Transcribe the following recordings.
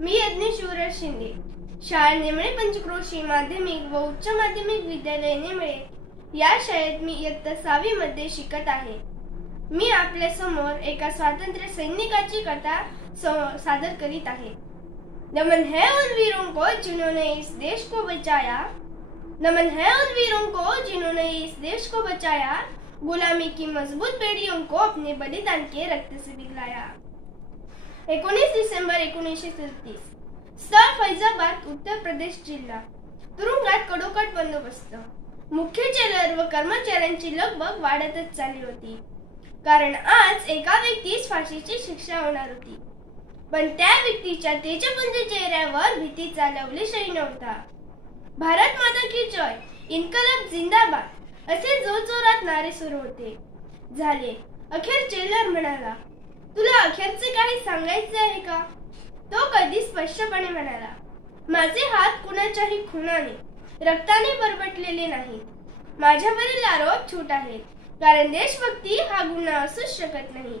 मी यज्ञेश युवराज शिंदे, शाळा नेमळे पंचक्रोशी माध्यमिक व उच्च माध्यमिक विद्यालय नेमळे या शाळेत मी इयत्ता 6वी मध्ये शिकत आहे. मी आपल्या समोर एका स्वातंत्र्य सैनिकाची कथा सादर करीत आहे. नमन है उन वीरों को जिन्होंने इस देश को बचाया. नमन है उन वीरों को जिन्होंने इस देश को बचाया. गुलामी की मजबूत बेड़ियों को अपने बलिदान के रक्त से पिघलाया. 19 डिसेंबर 1937. स्थळ फैजाबाद, उत्तर प्रदेश जिल्हा. तुरुंगात कडोकट बंदोबस्त. मुख्य जेलर व कर्मचाऱ्यांची लगबग वाढतच चालली होती, कारण आज एका व्यक्तीस फाशीची शिक्षा होणार होती. पण त्या व्यक्तीच्या तेजपुंज चेहऱ्यावर भीतीचा लवलेशही नव्हता. भारत माता की जय, इन्कलाब जिंदाबाद असे जोरजोरात नारे सुरू होते. झाले. अखेर जेलर म्हणाला, तुला अखेरचे काही सांगायचे आहे का? तो कधी स्पष्टपणे म्हणाला, माझे हात कुणाच्याही खुनाने, रक्ताने बरबटलेले नाहीत. माझ्यावरील आरोप छूट आहेत, कारण देशभक्ती हा गुन्हा असूच शकत नाही.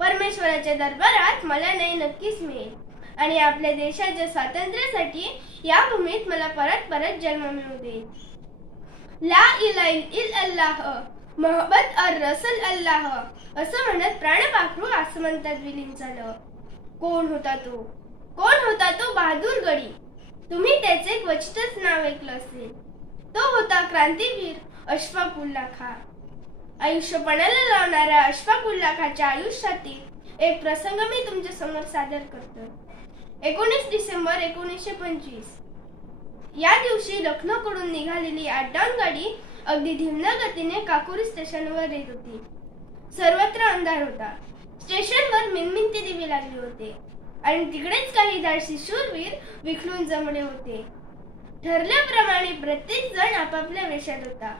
परमेश्वराच्या दरबारात मला न्याय नक्कीच मिळेल आणि आपल्या देशाच्या स्वातंत्र्यासाठी या भूमीत मला परत परत जन्म मिळू देईल. ला इलाहा इल्लल्लाह, मोहब्बत और रसूल अल्लाह असं म्हणत प्राणपाखरू आसमंतात विलीन झालं. कोण होता तो? कोण होता तो बहादूर गडी? तुम्ही त्याचे क्वचितच नाव ऐकलं असेल. तो होता क्रांतीवीर अशफाकुल्ला खान. आयुष्य पणाला लावणाऱ्या अशफाकुल्ला खानच्या आयुष्यातील एक प्रसंग मी तुमच्या समोर सादर करतो. 19 डिसेंबर 1925 या दिवशी लखनौकडून निघालेली 8 गाडी अगदी धीम्या गतीने काकोरी स्टेशनवर येत होती. सर्वत्र अंधार होता. स्टेशनवर मिणमिणते दिवे लागले होते आणि तिकडेच काही धाडसी शूरवीर विखरून जमले होते. ठरल्याप्रमाणे प्रत्येक जण आपापल्या वेशात होता.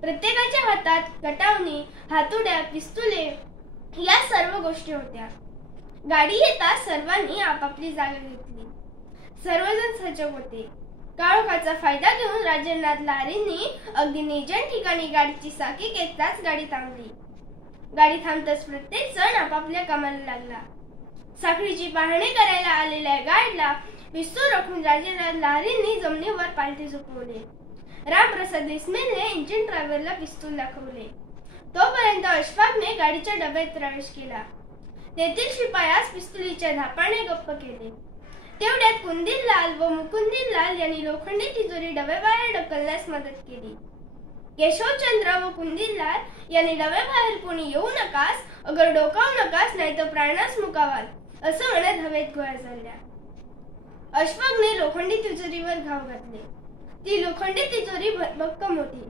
प्रत्येकाच्या हातात कटावणी, हातोड्या, पिस्तुले या सर्व गोष्टी होत्या. गाडी येताच सर्वांनी आपापली जागा घेतली. सर्वजण सजग होते. काळोखाचा फायदा घेऊन राजेंद्रनाथ लहारींनी अगदी निर्जन ठिकाणी गाडीची चाके घेतताच गाडी थांबली. गाडी थांबताच प्रत्येक जण आपापल्या कामाला लागला. साखळीची पाहणी करायला आलेल्या गाडीला पिस्तूल रोखून राजेंद्रनाथ लहारींनी जमिनीवर पालथे झोपवले. रामप्रसाद बिस्मिलने इंजिन ड्रायव्हरला पिस्तूल दाखवले. तोपर्यंत अशफाकने गाडीच्या डब्यात प्रवेश केला. तेथील शिपायास पिस्तुलीच्या धापाने गप्प केले. तेवढ्यात कुंदीनलाल व मुकुंदनलाल यांनी लोखंडी तिजोरी डब्याबाहेर ढकलण्यास मदत केली. केशवचंद्र व कुंदनलाल यांनी डब्याबाहेर कोणी येऊ नकास, अगर डोकावू नकास, नाही तर प्राणास मुकावाल असं म्हणत हवेत गोळ्या झाडल्या. अशफाकने लोखंडी तिजोरीवर घाव घातले. ती लोखंडी तिजोरी भक्कम होती.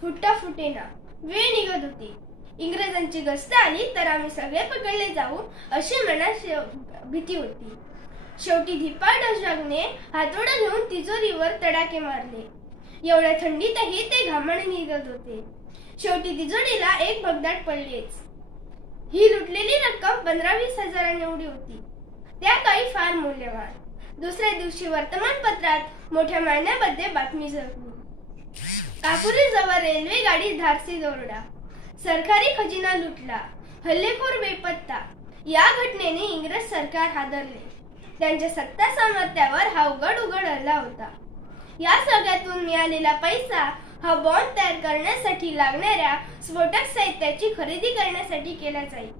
फुटता फुटेना. वेळ निघत होती. इंग्रजांची गस्त आली तर आम्ही सगळे पकडले जाऊ अशी मनात भीती होती. शेवटी धिप्पाड अशफाकने हातोडा घेऊन तिजोरीवर तडाके मारले. एवढ्या थंडीतही ते घामाने निघत होते. शेवटी तिजोरीला एक भगदाड पडलेच. ही लुटलेली रक्कम 15-20 हजारांनी एवढी होती. त्या काळी फार मौल्यवान. दुसऱ्या दिवशी वर्तमानपत्रात मोठ्या मान्यामध्ये बातमी झळकली. काकोरी जवळ रेल्वे गाडी धाडसी दरोडा. सरकारी खजिना लुटला. हल्लेखोर बेपत्ता. या घटनेने इंग्रज सरकार हादरले. त्यांच्या सत्ता सामर्थ्यावर हा उघड हल्ला होता. या सगळ्यातून मिळालेला पैसा हा बॉम्ब तयार करण्यासाठी लागणाऱ्या स्फोटक साहित्याची खरेदी करण्यासाठी केला जाईल.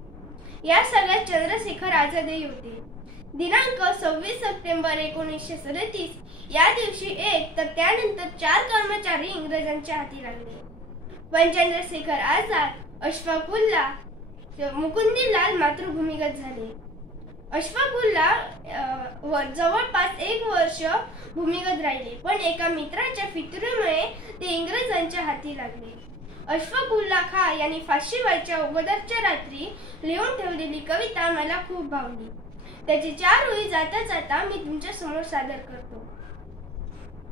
या सगळ्यात चंद्रशेखर आझादही होते. दिनांक 26 सप्टेंबर 1937 या दिवशी एक तर त्यानंतर 4 कर्मचारी इंग्रजांच्या हाती लागले. पण चंद्रशेखर आझाद, अशफाकुल्ला, मुकुंदनलाल मात्र भूमिगत झाले. अशफाकुल्ला जवळपास 1 वर्ष भूमिगत राहिले, पण एका मित्राच्या फितुरीमुळे ते इंग्रजांच्या हाती लागले. अशफाकुल्ला खान यांनी फाशी व्हायच्या अगोदरच्या रात्री लिहून ठेवलेली कविता मला खूप भावली. त्याची 4 ओळी जाता जाता मी तुमच्या समोर सादर करतो.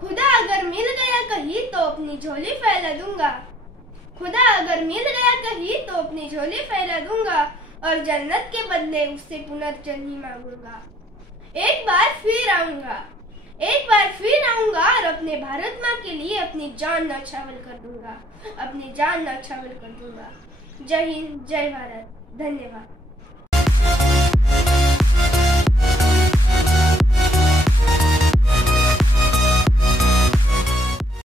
खुदा अगर मिल गया कहीं तो अपनी झोली फैला दूंगा. खुदा अगर मिल गया कहीं तो अपनी झोली फैला दूंगा और जन्नत के बदले उससे पुनर्जन्म ही मांगूंगा. एक बार फिर आऊंगा, एक बार फिर आऊंगा और अपने भारत माँ के लिए अपनी जान न्यौछावर कर दूंगा, अपनी जान न्यौछावर कर दूंगा. जय हिंद, जय भारत. धन्यवाद.